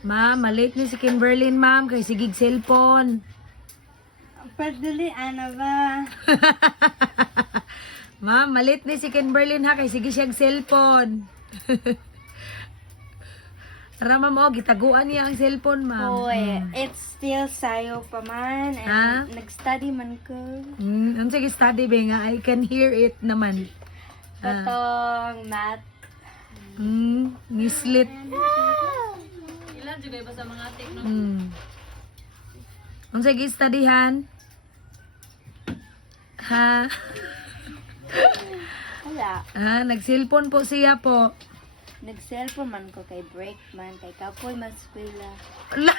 Ma'am, malate ni si Kimberlyn, ma'am. Kay sigig cellphone. Pardali, ano ba? Ma'am, malate ni si Kimberlyn ha. Kay sige siyang cellphone. Tara, ma'am, oh, gitaguan niya ang cellphone, ma'am. Hoy, it's still sayo pa man. And Ha? nag-study man ko. Ang sige study ba nga? I can hear it naman. Katong math. Mislit. Ilan juga ba sa mga atik, no? Ang sige studyhan. Ha? Wala. Nag-cellphone po siya po. Nag-cellphone man ko kay break man. Kay kapoy man sa eskwela. Ala!